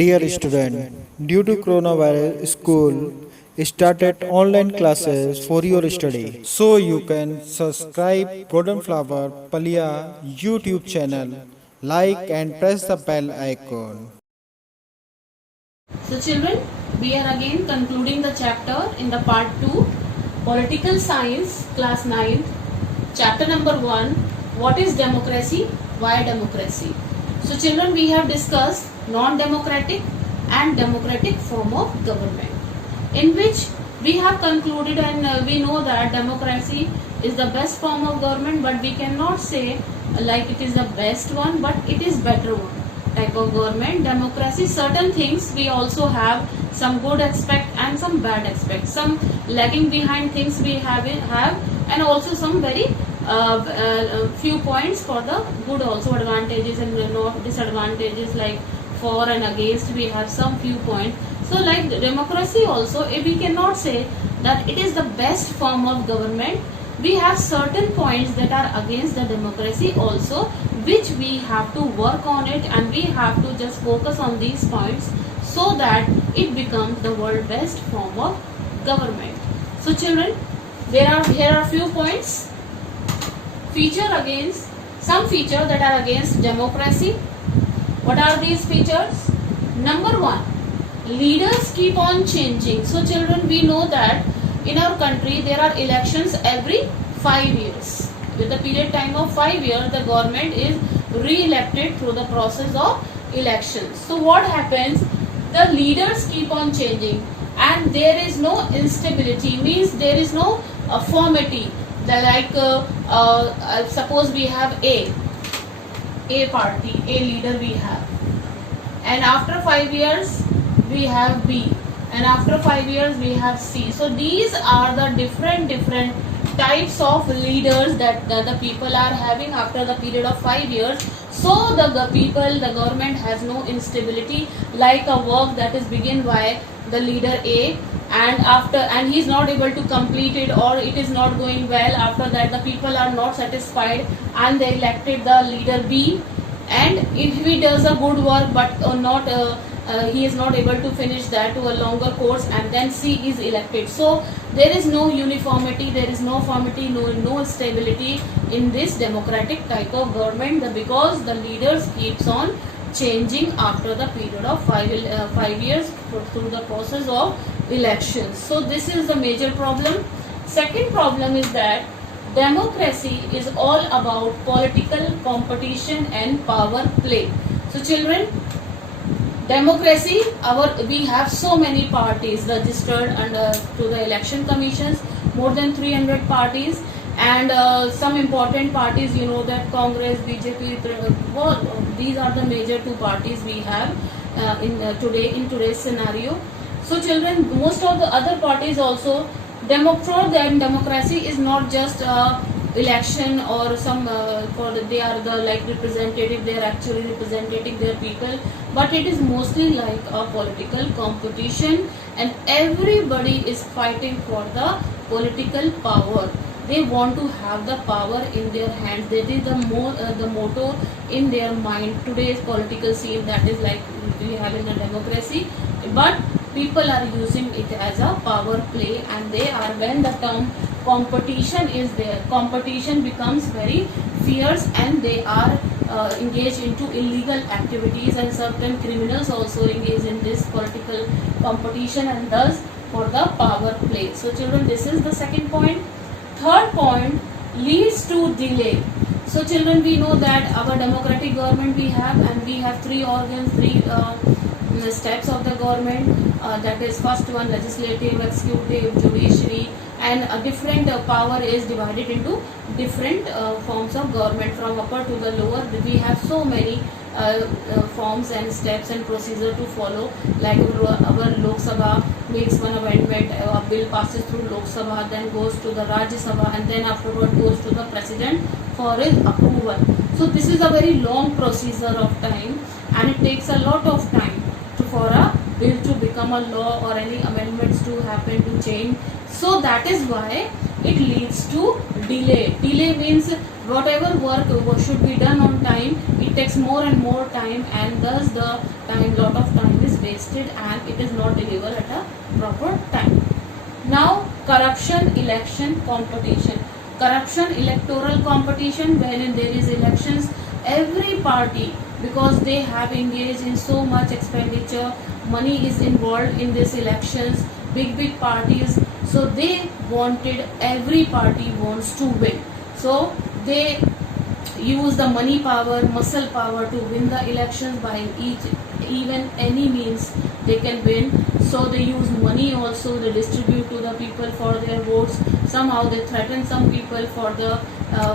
Dear student, due to coronavirus, school started online classes for your study. So you can subscribe Golden Flower Palia YouTube channel, like and press the bell icon. So children, we are again concluding the chapter in the part 2, Political Science, class 9, chapter number 1, what is democracy, why democracy. So children, we have discussed non-democratic and democratic form of government, in which we have concluded and we know that democracy is the best form of government, but we cannot say like it is the best one, but it is better one type of government. Democracy, certain things we also have some good aspect and some bad aspect, some lagging behind things we have and also some very few points for the good, also advantages and no disadvantages, like for and against we have some few points. So like democracy also, if we cannot say that it is the best form of government, we have certain points that are against the democracy also, which we have to work on it, and we have to just focus on these points so that it becomes the world best form of government. So children, here are few points. Some features that are against democracy. What are these features? Number 1, leaders keep on changing. So children, we know that in our country there are elections every 5 years. With the period time of 5 years, the government is re-elected through the process of elections. So what happens? The leaders keep on changing and there is no instability, means there is no firmity. Suppose we have A party, A leader we have, and after 5 years we have B, and after 5 years we have C. So these are the different types of leaders that the people are having after the period of 5 years. So the government has no instability, like a work that is begin by the leader A, and he is not able to complete it, or it is not going well. After that, the people are not satisfied and they elected the leader B, and if he does a good work but he is not able to finish that to a longer course, and then C is elected. So there is no uniformity, there is no firmity, no stability in this democratic type of government, because the leaders keeps on changing after the period of 5 years through the process of elections. So this is the major problem. Second problem is that democracy is all about political competition and power play. So children, democracy, we have so many parties registered under to the election commissions, more than 300 parties, and some important parties, you know, that Congress, BJP, these are the major two parties we have in today's scenario. So children, most of the other parties also, for them democracy is not just election or some they are the like representative, they are actually representing their people, but it is mostly like a political competition, and everybody is fighting for the political power. They want to have the power in their hands. That is the motto in their mind. Today's political scene, that is like we have in a democracy, but people are using it as a power play, and they are, when the term competition is there, competition becomes very fierce, and they are engaged into illegal activities, and certain criminals also engage in this political competition, and thus for the power play. So children, this is the second point. Third point, leads to delay. So children, we know that our democratic government we have, and we have three organs, three steps of the government, that is first one, legislative, executive, judiciary, and a different power is divided into different forms of government, from upper to the lower. We have so many forms and steps and procedure to follow, like our Lok Sabha makes one amendment, a bill passes through Lok Sabha, then goes to the Rajya Sabha, and then afterward goes to the president for his approval. So this is a very long procedure of time, and it takes a lot of time for a bill to become a law, or any amendments to happen, to change. So that is why it leads to delay. Delay means whatever work should be done on time, it takes more and more time, and thus the lot of time is wasted and it is not delivered at a proper time. Now, corruption, election, competition. Corruption, electoral competition, wherein there is elections, every party, because they have engaged in so much expenditure, money is involved in these elections, big parties, so they wanted, every party wants to win. So they use the money power, muscle power to win the elections by even any means they can win. So they use money also, they distribute to the people for their votes. Somehow they threaten some people for the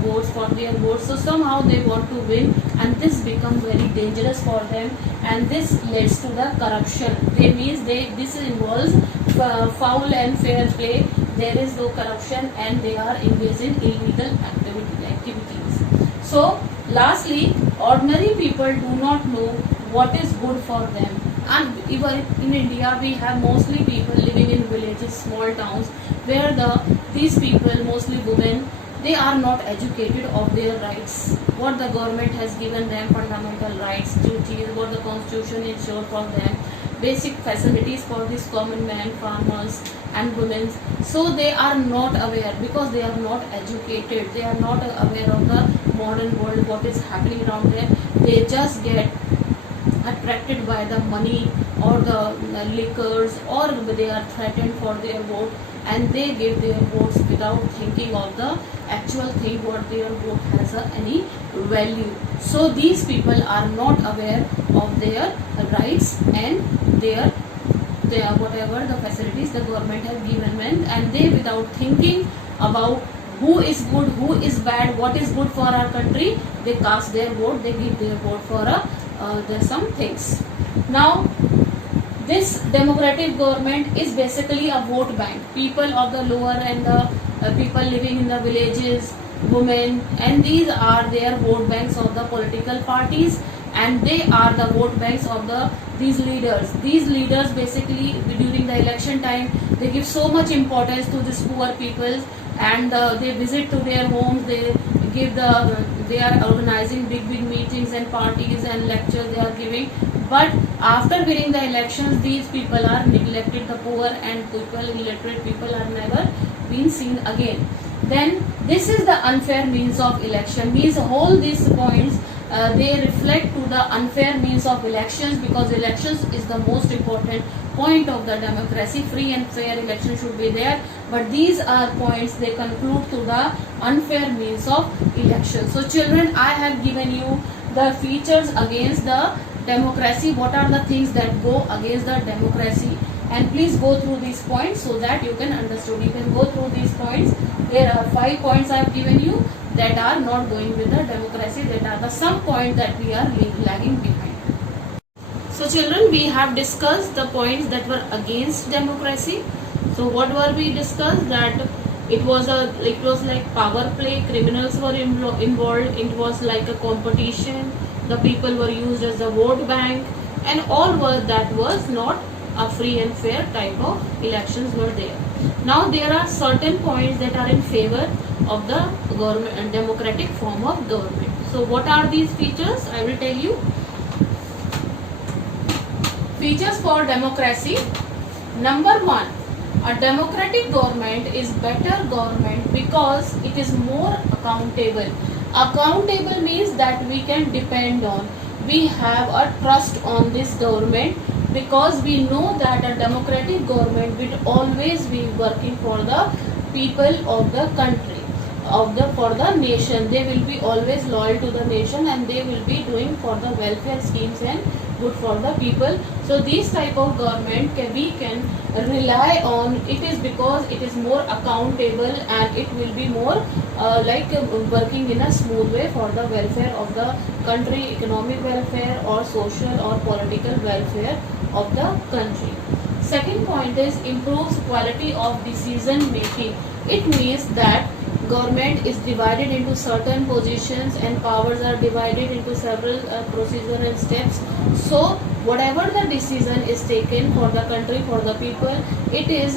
votes, for their votes. So somehow they want to win, and this becomes very dangerous for them, and this leads to the corruption. They means this involves foul and fair play. There is no corruption and they are engaged in illegal activities. So lastly, ordinary people do not know what is good for them. And even in India, we have mostly people living in villages, small towns, where these people, mostly women, they are not educated of their rights. What the government has given them, fundamental rights, duties, what the constitution ensures for them, basic facilities for these common men, farmers and women. So they are not aware, because they are not educated. They are not aware of the modern world, what is happening around them. They just get attracted by the money or the liquors, or they are threatened for their vote, and they give their votes without thinking of the actual thing, what their vote has any value. So these people are not aware of their rights and their whatever the facilities the government has given them, and they, without thinking about who is good, who is bad, what is good for our country, they cast their vote, they give their vote for there's some things. Now, this democratic government is basically a vote bank. People of the lower and the people living in the villages, women, and these are their vote banks of the political parties, and they are the vote banks of these leaders. These leaders basically during the election time, they give so much importance to these poor people, and they visit to their homes. They are organizing big meetings and parties and lectures they are giving. But after winning the elections, these people are neglected. The poor and people, illiterate people are never been seen again. Then this is the unfair means of election. Means all these points they reflect to the unfair means of elections, because elections is the most important point of the democracy. Free and fair election should be there, but these are points they conclude to the unfair means of election. So children, I have given you the features against the democracy. What are the things that go against the democracy? And please go through these points so that you can understand. You can go through these points. There are 5 points I have given you that are not going with the democracy. That are the some points that we are lagging behind. So children, we have discussed the points that were against democracy. So what were we discussed? That it was like power play, criminals were involved, it was like a competition, the people were used as a vote bank, and all that was not a free and fair type of elections were there. Now there are certain points that are in favor of the government and democratic form of government. So what are these features? I will tell you. Features for democracy. Number 1, a democratic government is better government because it is more accountable. Accountable means that we can depend on. We have a trust on this government, because we know that a democratic government will always be working for the people of the country, for the nation. They will be always loyal to the nation, and they will be doing for the welfare schemes and good for the people. So these type of government we can rely on. It is because it is more accountable, and it will be more working in a smooth way for the welfare of the country, economic welfare or social or political welfare of the country. Second point is improves quality of decision making. It means that government is divided into certain positions and powers are divided into several procedures and steps. So whatever the decision is taken for the country, for the people, it is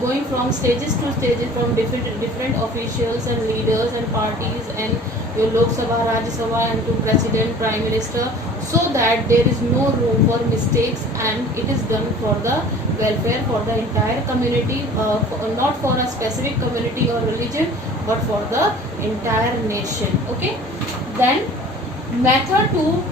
going from stages to stages, from different officials and leaders and parties and your Lok Sabha, Rajya Sabha, and to president, prime minister. so that there is no room for mistakes and it is done for the welfare for the entire community, not for a specific community or religion but for the entire nation. Okay, then method to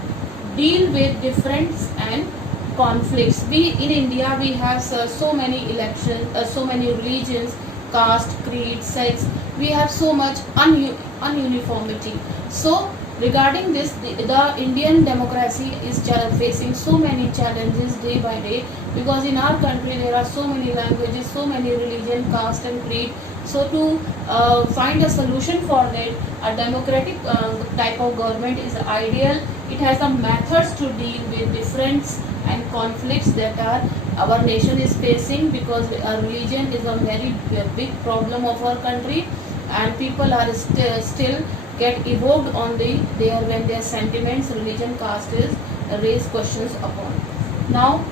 deal with difference and conflicts. We in India we have so many elections, so many religions, caste, creed, sex. We have so much ununiformity. So regarding this, the Indian democracy is facing so many challenges day by day, because in our country there are so many languages, so many religion, caste and creed. So to find a solution for it, a democratic type of government is ideal. It has the methods to deal with difference and conflicts that are our nation is facing, because religion is a very big problem of our country, and people are still get evoked on there when their sentiments, religion, caste is raised questions upon. Now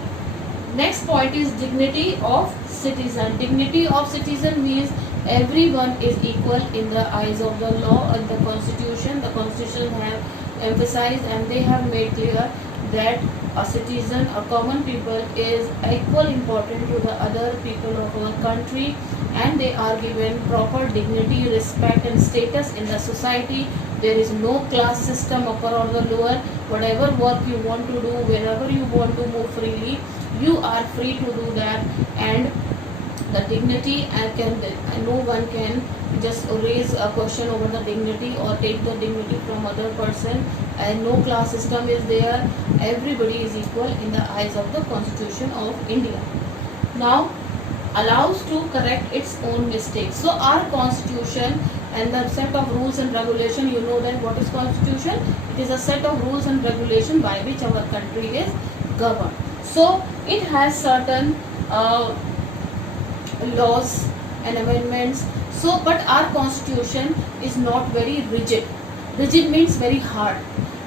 next point is dignity of citizen. Dignity of citizen means everyone is equal in the eyes of the law and the constitution. The constitution have emphasized and they have made clear that a citizen, a common people is equal important to the other people of our country, and they are given proper dignity, respect and status in the society. There is no class system, upper or the lower. Whatever work you want to do, wherever you want to move freely, you are free to do that. And the dignity, and no one can just raise a question over the dignity or take the dignity from other person, and no class system is there. Everybody is equal in the eyes of the Constitution of India. Now allows to correct its own mistakes. So our constitution and the set of rules and regulation, you know that what is constitution? It is a set of rules and regulation by which our country is governed. So it has certain laws and amendments. So but our constitution is not very rigid. Rigid means very hard.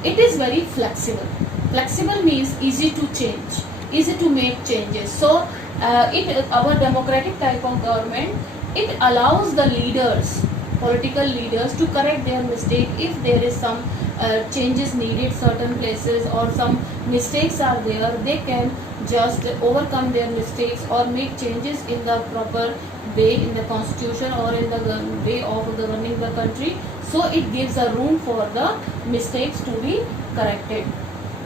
It is very flexible. Flexible means easy to change, easy to make changes. So our democratic type of government, it allows the leaders, political leaders, to correct their mistake if there is some changes needed certain places or some mistakes are there. They can just overcome their mistakes or make changes in the proper way in the constitution or in the way of governing the country. So it gives a room for the mistakes to be corrected.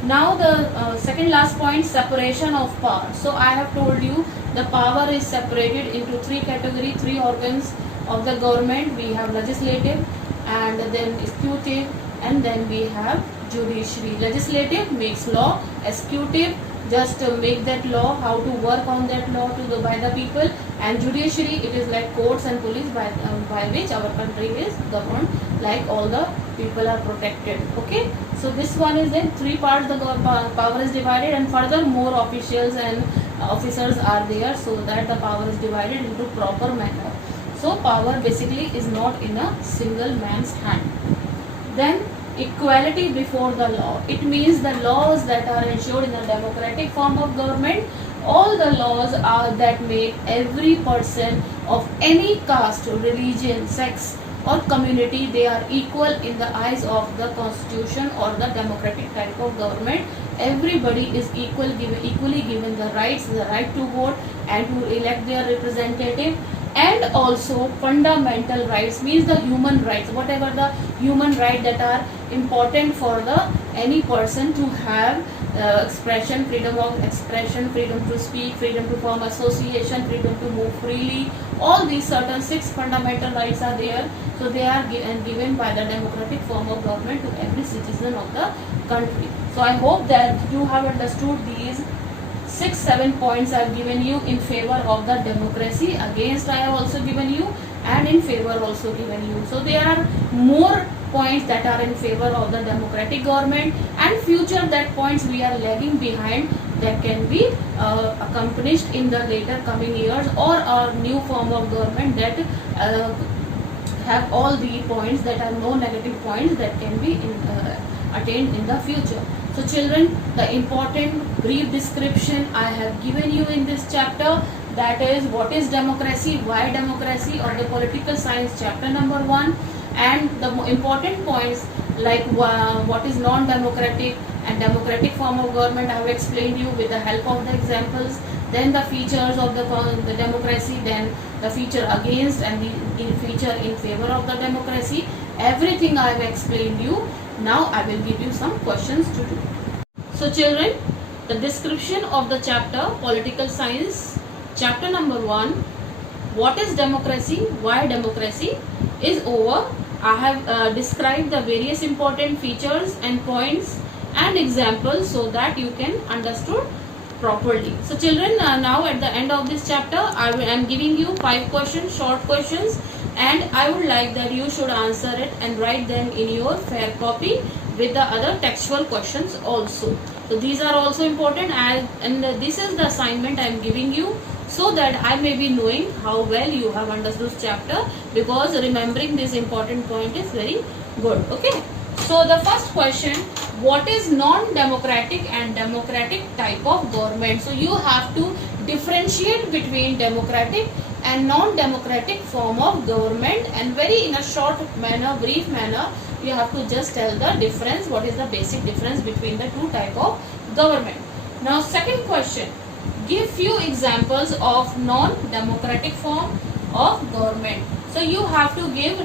Now the second last point, separation of power. So I have told you the power is separated into three categories, three organs of the government. We have legislative, and then executive, and then we have judiciary. Legislative makes law, executive just make that law, how to work on that law by the people, and judiciary, it is like courts and police by which our country is governed, like all the people are protected. Okay, so this one is in three parts the power is divided, and further more officials and officers are there, so that the power is divided into proper manner. So power basically is not in a single man's hand. Then equality before the law. It means the laws that are ensured in a democratic form of government, all the laws are that make every person of any caste, religion, sex or community, they are equal in the eyes of the constitution or the democratic type of government. Everybody is equally given the rights, the right to vote and to elect their representative. And also fundamental rights means the human rights, whatever the human right that are important for the any person to have expression, freedom of expression, freedom to speak, freedom to form association, freedom to move freely. All these certain 6 fundamental rights are there. So they are given by the democratic form of government to every citizen of the country. So I hope that you have understood these 6-7 points I have given you in favor of the democracy. Against I have also given you, and in favor also given you. So there are more points that are in favor of the democratic government, and future that points we are lagging behind, that can be accomplished in the later coming years, or a new form of government that have all the points, that are no negative points, that can be attained in the future. So children, the important brief description I have given you in this chapter, that is what is democracy, why democracy, or the political science chapter number 1. and the important points like what is non-democratic and democratic form of government I have explained you with the help of the examples. Then the features of the democracy, then the feature against and the feature in favor of the democracy. Everything I have explained you. Now I will give you some questions to do. So children, the description of the chapter Political Science, chapter number 1, what is democracy, why democracy, is over. I have described the various important features and points and examples so that you can understood properly. So children, now at the end of this chapter I am giving you 5 questions, short questions, and I would like that you should answer it and write them in your fair copy with the other textual questions also. So these are also important, and this is the assignment I am giving you so that I may be knowing how well you have understood this chapter, because remembering this important point is very good. Okay. So the first question, what is non-democratic and democratic type of government? So you have to differentiate between democratic and non-democratic form of government, and very in a short manner, brief manner, you have to just tell the difference, what is the basic difference between the two type of government. Now second question, give few examples of non-democratic form of government. So you have to give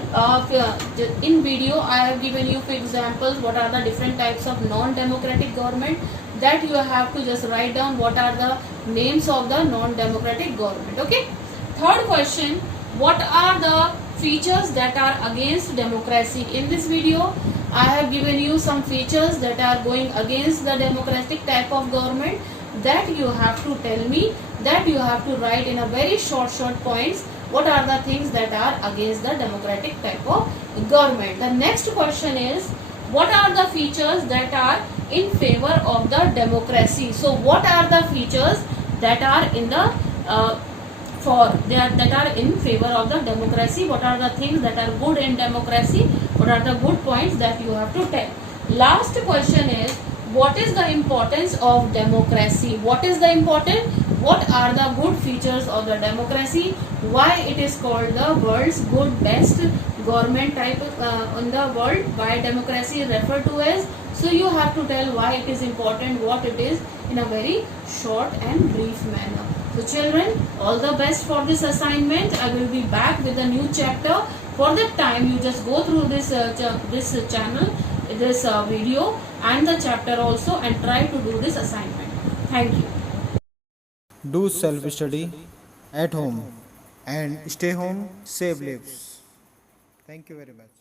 in video I have given you few examples what are the different types of non-democratic government, that you have to just write down what are the names of the non-democratic government. Okay. Third question, what are the features that are against democracy? In this video I have given you some features that are going against the democratic type of government, that you have to tell me, that you have to write in a very short points what are the things that are against the democratic type of government. The next question is, what are the features that are in favor of the democracy? So what are the features that are in the that are in favor of the democracy? What are the things that are good in democracy? What are the good points that you have to tell? Last question is, what is the importance of democracy? What is the important? What are the good features of the democracy? Why it is called the world's good best government type in the world? Why democracy is referred to as? So you have to tell why it is important, what it is, in a very short and brief manner. So children, all the best for this assignment. I will be back with a new chapter. For that time, you just go through this channel, this video and the chapter also, and try to do this assignment. Thank you. Do self-study at home and stay home, save lives. Thank you very much.